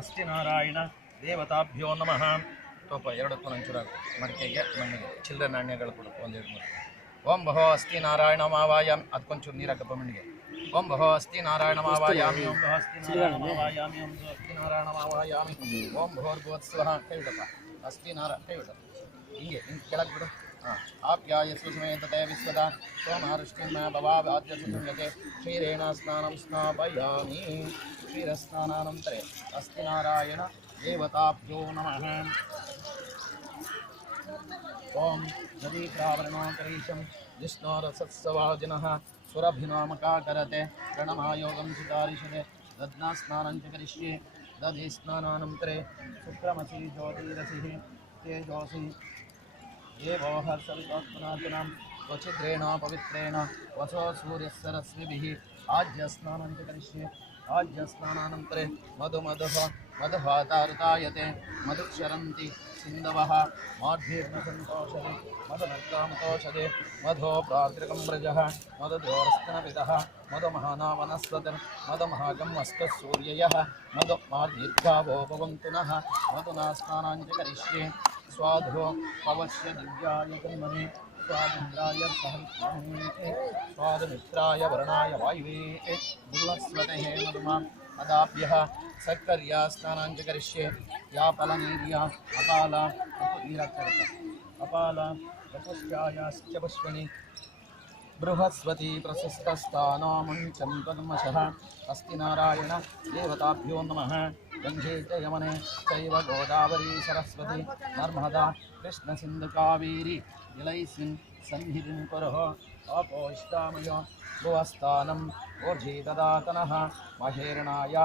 ಅಸ್ತಿ ನಾರಾಯಣ ದೇವತಾಭ್ಯೋ ನಮಃ. ತೋಪ ಎರಡಕ್ಕೂ ನಂಚೂರ ಮಡಿಕೆಗೆ ಮಣ್ಣಿಗೆ ಚಿಲ್ಲರೆ ನಾಣ್ಯಗಳು ಕೊಡು ಒಂದೆರಡು ಮೂರು. ಓಂ ಬಹೋ ಅಸ್ತಿ ನಾರಾಯಣ ಮಾವಾಯಾಮ್. ಅದಕ್ಕೊಂಚೂರು ನೀರಾಕಪ್ಪ ಮಣ್ಣಿಗೆ. ಓಂ ಬಹೋ ಅಸ್ತಿ ನಾರಾಯಣ ಮಾವಾಯಾಮಿ. ಓಂ ಬಹೋ ಅಸ್ತಿ ನಾರಾಯಣ ಮಾವಾಯಾಮಿ. ಓಂ ಬಹೋ ಅಸ್ತಿ ನಾರಾಯಣ ಮಾವಾಯಾಮಿ. ಓಂ ಭೋರ್ಭುವತ್ಸ್ವಃ. ಕೈ ಬಿಡಪ್ಪ. ಅಸ್ತಿ ನಾರಾಯಣ ಕೈ ಬಿಡು. ಹಿಂಗೆ ಹಿಂಗೆ ಕೆಳಗೆ ಬಿಡು. ಹಾಂ. ಆಪ್ಯಾಯಸ್ಸು ಸಮೇತತೆ ವಿಶ್ವದ ಸೋಮಹರ್ಷಿನ್ನ ಭವಾದ್ಯ ಸುಂಗತೆ ಕ್ಷೀರೇಣ ಸ್ನಾನಂ ಸ್ನಾಪಯಾಮಿ. ಕ್ಷೀರಸ್ನಾನಾನಂತರೆ ಅಸ್ತಿ ನಾರಾಯಣ ದೇವತಾಭ್ಯೋ ನಮಃ. ಓಂ ನದೀಪ್ರಾವರಣೋಕರೀಶಂ ವಿಷ್ಣೋರಸತ್ಸವಾಜಿನಃ ಸುರಭಿನಾಮಕಾಕರತೆ ಪ್ರಣಮಾಯೋಗಂ ಸುತಾರಿಷತೆ ದಧ್ನಾ ಸ್ನಾನಂಚ ಕರಿಷ್ಯೆ. ದಧಿ ಸ್ನಾನಾನಂತರೆ ಶುಕ್ರಮಸಿ ಜ್ಯೋತಿರಸಿಃ ತೇಜೋಸಿ ಏವೋಹರ್ಷವಿತೋತ್ಮನಾಥನಂ ಸ್ವಚ್ಛಿದ್ರೇಣ ಪವಿತ್ರೇಣ ವಸೋ ಸೂರ್ಯಸ್ಸರಸ್ವಿಭಿಃ ಆಜ್ಯಸ್ನಾನಂಚ ಕರಿಷ್ಯೆ. ಆಜ್ಯಸ್ನಾನಾನಂತರೆ ಮಧುಹಾತಾರುತಾಯತೆ ಮಧುಕ್ಷರಂತಿ ಸಿಂಧವಃ ಮಾಢ್ಯೀರ್ಣ ಸಂತೋಷದೆ ಮಧುನರ್ಕಾಮತೋಷದೆ ಮಧೋ ಪ್ರಾರ್ತಿಕಂ ವ್ರಜಃ ಮಧುದೋರಸ್ತನಪಿತಃ ಮಧುಮಹಾನಾ ವನಸ್ಪತಿರ್ ಮಧುಮಹಾಗಂ ಅಸ್ತಸೂರ್ಯಯಃ ಮಧು ಮಾರ್ದೀರ್ಘಾವೋ ಭವಂತು ನಃ. ಮಧುನಾ ಸ್ನಾನಾಂಚ ಕರಿಷ್ಯೆ. ಸ್ವಾಧೋ ಪವಸ್ಯ ದಿವ್ಯಾಯ ಜನ್ಮನೆ ಸ್ವಾದಿಂದ್ರಾಯ ಸಹಸ್ರಮೇ ಸ್ವಾದಮಿತ್ರಾಯ ವರ್ಣಾಯ ವಾಯುವೇ ಗುರುವಸ್ವತೆ ಮಧುಮಾಂ ಅದಾಭ್ಯಃ ಸಕ್ಕರ್ಯ ಸ್ನಾನಾಂಚ ಕರಿಷ್ಯೆ. ಯಾಪಲನೀರ್ಯ ಅಪಾಲ ಅಪಾಲ ವಪುಷ್ಯಾಯಾಶ್ಚ ಪುಷ್ಪಣಿ ಬೃಹಸ್ಪತಿ ಪ್ರಶಸ್ತಸ್ಥಾನಾಮುಂಚಂ ಪದ್ಮಶಃ. ಅಸ್ತಿ ನಾರಾಯಣ ದೇವತಾಭ್ಯೋ ನಮಃ. ಗಂಗೆ ಚ ಯಮನೆ ಚೈವ ಗೋದಾವರಿ ಸರಸ್ವತಿ ನರ್ಮದಾ ಕೃಷ್ಣ ಸಿಂಧು ಕಾವೇರಿ ಜಲೈಸ್ಮಿನ್ ಸನ್ನಿಧಿಂ ಕುರುಃ. ಅಪೋಷ್ಟಾಮಯ ಭುವಸ್ಥಾನಂ ಊರ್ಜಿ ದದಾತನಃ ಮಹೇರಣಾಯ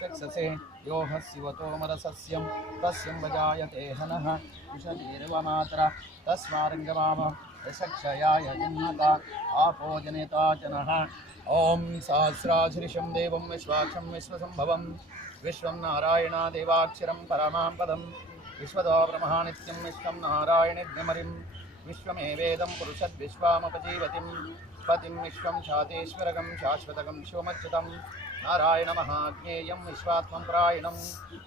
ಚಕ್ಷಸೆ ಯೋಹ ಶಿವತೋಮರಸಸ್ಯಂ ತಸ್ಯಂ ಭಜಾಯತೆ ಹನಃ ಕುಶಲೀರ್ವ ಮಾತರ ತಸ್ಮಾರಂಗಮಾಮ ಯಶಕ್ಷಯಾಯ ಜನ್ಮತ ಆಪೋ ಜನಿತಾಚನಃ. ಓಂ ಸಹಸ್ರಾಶೀರ್ಷಂ ದೇವಂ ವಿಶ್ವಾಕ್ಷಂ ವಿಶ್ವಸಂಭವಂ ವಿಶ್ವಂ ನಾರಾಯಣ ದೇವಾಕ್ಷರಂ ಪರಮಾಂ ಪದಂ ವಿಶ್ವದೋ ಬ್ರಹ್ಮ ನಿತ್ಯಂ ವಿಶ್ವಂ ನಾರಾಯಣಜ್ಞಮರಿಂ ವಿಶ್ವಮೇವೇದಂ ಪುರುಷದ್ವಿಶ್ವಾಮಪಜೀವತಿಂ ಪತಿಂ ವಿಶ್ವಂ ಶಾತೇಶ್ವರಗಂ ಶಾಶ್ವತಗಂ ಶಿವಮಚ್ಯುತಂ ನಾರಾಯಣ ಮಹಾಜ್ಞೇಯಂ ವಿಶ್ವಾತ್ಮಂ ಪರಾಯಣಂ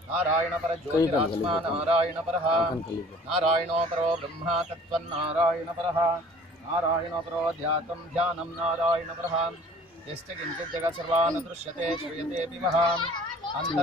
ನಾರಾಯಣ ಪರಜ್ಯೋತಿರಾತ್ಮಾ ನಾರಾಯಣ ಪರಃ ನಾರಾಯಣೋ ಪರೋ ಬ್ರಹ್ಮ ತತ್ವನ್ನಾರಾಯಣ ಪರಃ ನಾರಾಯಣೋ ಪರೋ ಧ್ಯಾತಂ ಧ್ಯಾನಂ ನಾರಾಯಣ ಪರಃ. ಯಶ್ಚ ಕಿಂಚಿತ್ ಜಗತ್ ಸರ್ವಾನ್ ದೃಶ್ಯತೆ ಶ್ರೂಯತೆ ಪಿಮಃ.